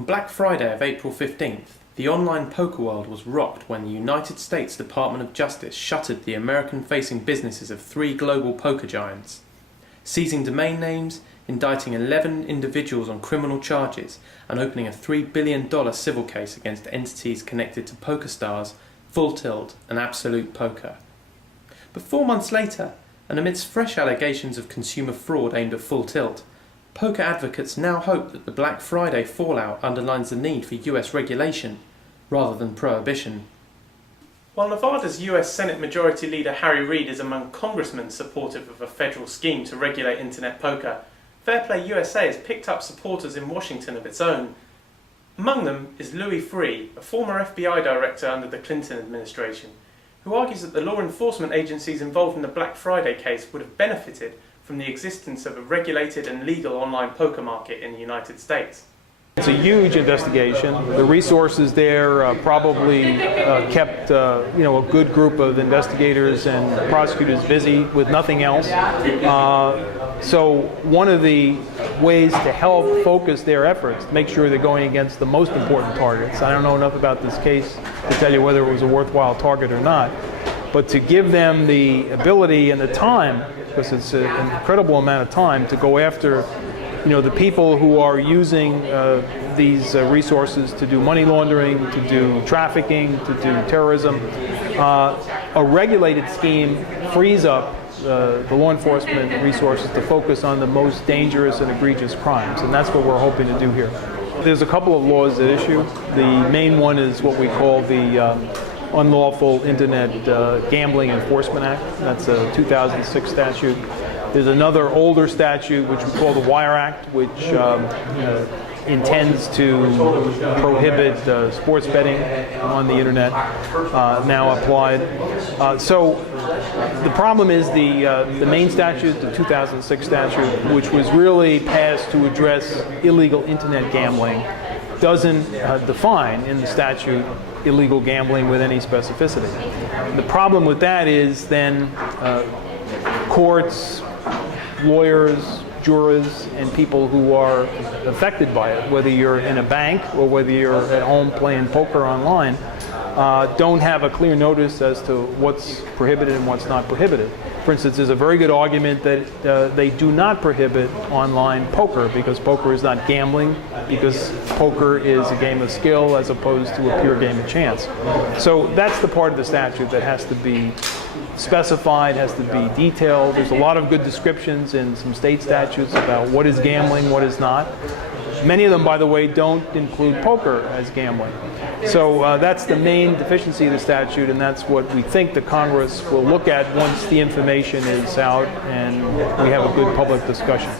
On Black Friday of April 15th, the online poker world was rocked when the United States Department of Justice shuttered the American-facing businesses of three global poker giants, seizing domain names, indicting 11 individuals on criminal charges, and opening a $3 billion civil case against entities connected to PokerStars, Full Tilt, and Absolute Poker. But 4 months later, and amidst fresh allegations of consumer fraud aimed at Full Tilt, poker advocates now hope that the Black Friday fallout underlines the need for US regulation, rather than prohibition. While Nevada's US Senate Majority Leader Harry Reid is among congressmen supportive of a federal scheme to regulate internet poker, FairPlay USA has picked up supporters in Washington of its own. Among them is Louis Freeh, a former FBI director under the Clinton administration, who argues that the law enforcement agencies involved in the Black Friday case would have benefited from the existence of a regulated and legal online poker market in the United States. It's a huge investigation. The resources there probably kept a good group of investigators and prosecutors busy with nothing else. So one of the ways to help focus their efforts, to make sure they're going against the most important targets. I don't know enough about this case to tell you whether it was a worthwhile target or not, but to give them the ability and the time, because it's an incredible amount of time, to go after the people who are using these resources to do money laundering, to do trafficking, to do terrorism. A regulated scheme frees up the law enforcement resources to focus on the most dangerous and egregious crimes, and that's what we're hoping to do here. There's a couple of laws at issue. The main one is what we call the Unlawful Internet Gambling Enforcement Act. That's a 2006 statute. There's another older statute, which we call the Wire Act, which intends to prohibit sports betting on the internet, now applied. So the problem is the main statute, the 2006 statute, which was really passed to address illegal internet gambling, doesn't define in the statute illegal gambling with any specificity. The problem with that is then courts, lawyers, jurors, and people who are affected by it, whether you're in a bank or whether you're at home playing poker online, don't have a clear notice as to what's prohibited and what's not prohibited. For instance, there's a very good argument that they do not prohibit online poker because poker is not gambling, because poker is a game of skill as opposed to a pure game of chance. So that's the part of the statute that has to be specified, has to be detailed. There's a lot of good descriptions in some state statutes about what is gambling, what is not. Many of them, by the way, don't include poker as gambling. So that's the main deficiency of the statute, and that's what we think the Congress will look at once the information is out and we have a good public discussion.